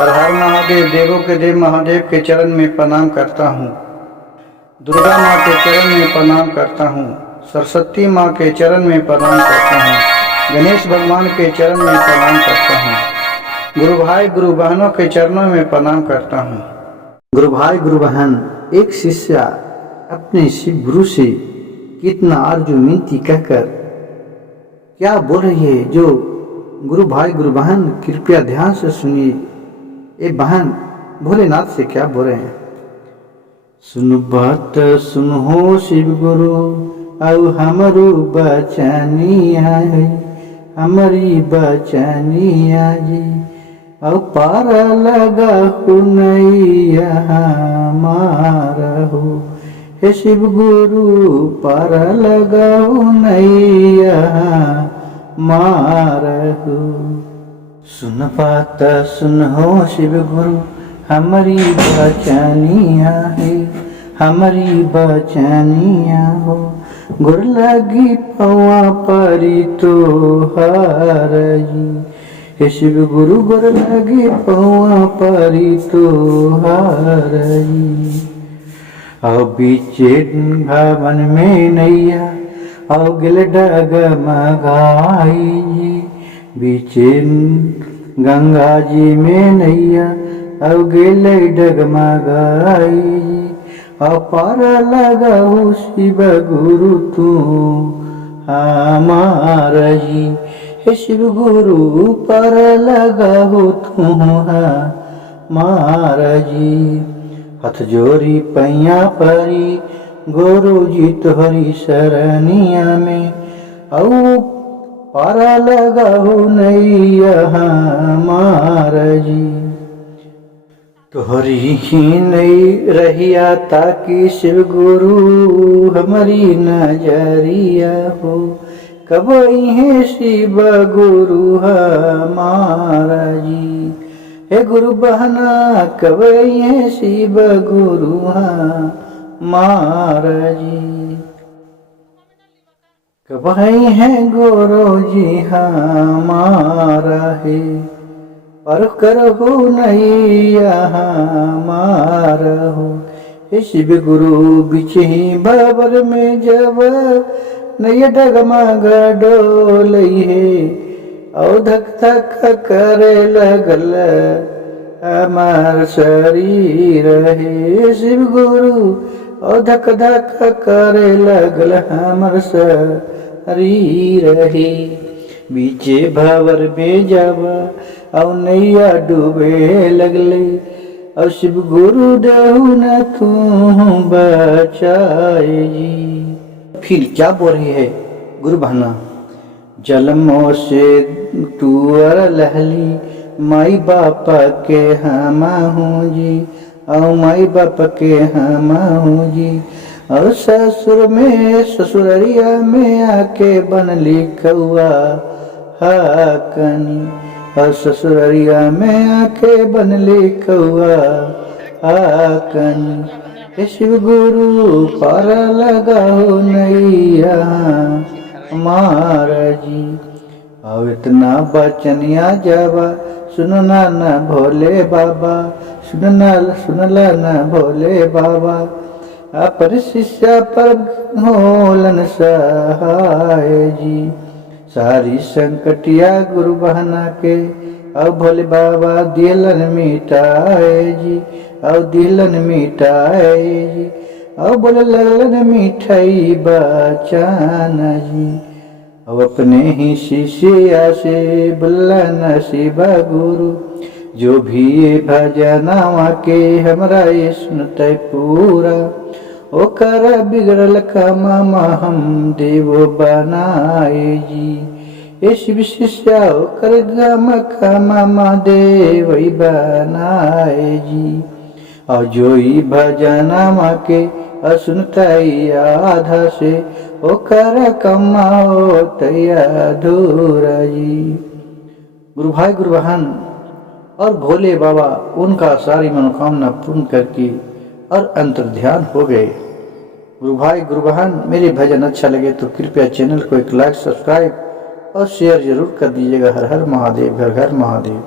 हर हर महादेव। देवों के देव महादेव के चरण में प्रणाम करता हूँ। दुर्गा माँ के चरण में प्रणाम करता हूँ। सरस्वती माँ के चरण में प्रणाम करता हूँ। गणेश भगवान के चरण में प्रणाम करता हूँ। गुरु भाई गुरु बहनों के चरणों में प्रणाम करता हूँ। गुरु भाई गुरु बहन, एक शिष्य अपने शिव गुरु से कितना आरजू मिनती कहकर क्या बोल रही है, जो गुरु भाई गुरु बहन कृपया ध्यान से सुनिए। ए बहन भोलेनाथ से क्या बोल रहे हैं। सुन बात सुन हो शिव गुरु, अब हमारू बचनिया है, हमारी बचनिया जी। अब पार लगा हो नैया हमारा हो, हे शिव गुरु पार लगा हो नैया हमारा हो। सुन बात सुन हो शिव गुरु, हमारी बचनिया है, हमारी बचनिया हो। गुर लगी पवा परी तो हारई, हे शिव गुरु गुर लगी पवा परी तो हारई। आओ बीचे भवन में नैया, आओ गिल डगमगाई, बीचे गंगा जी में नैया, आओ गिल डगमगाई। आओ पार लगाओ शिव गुरु तू हमारा जी, हे शिव गुरु पार लगाओ तू हमारा जी। हथ जोरी पैया परी गुरु जी तोहरी शरणिया में, औ पारा लगाओ नैया हमारा जी। तोहरी ही नहीं रहिया ताकि शिव गुरु हमारी नजरिया हो। कब है शिव गुरु हमारा जी, हे गुरु बहना कब है शिव गुरु हमारा जी। कब है गुरु जी हमारा है, पर करो नैया हमारा हो। हे शिव गुरु बिछे बाबर में जब नैया डगमग डोलई है, औ धक धक करे लगल हमार शरीर है। शिव गुरु औ धक धक करे लगल हमार शरीर है। बीचे भवर में जब औ नैया डूबे लगले, औ शिव गुरु देहु न तू बचाए जी। फिर क्या बोल रही है गुरु बहना। जलमों से टूअर लहली, माई बाप के हम हूँ जी, औ माई बाप के हम हूँ जी। और ससुर में ससुररिया में आके बनली कौआ हाकनी, और ससुररिया में आके बनली कौआ हाकनी। हे शिव गुरु पार लगाओ नैया हमारा जी। और इतना बचनिया जावा सुनना न भोले बाबा, सुनला न भोले बाबा। अपर शिष्या पर होलन सहाय जी। सारी संकटिया गुरु बहना के, और भोले बाबा दिलन मिटाए जी, और दिलन मिटाए जी। और बोले लगलन मिठाई बचाना जी। अब अपने ही शिष्या से बुलाना शिव गुरु, जो भी ये भजनवा के हमरा ये सुनते पूरा। ओकर बिगड़ल कामा हम देव बनाए जी। ये शिव शिष्या ओकर गम कामा देव बनाए जी। और जो ही भजनवा के असुनतई आधा से, ओकर कमाओ तैया धूरा जी। गुरु भाई गुरु बहन और भोले बाबा उनका सारी मनोकामना पूर्ण करके और अंतर ध्यान हो गए। गुरु भाई गुरु बहन, मेरे भजन अच्छा लगे तो कृपया चैनल को एक लाइक सब्सक्राइब और शेयर जरूर कर दीजिएगा। हर हर महादेव, घर घर महादेव।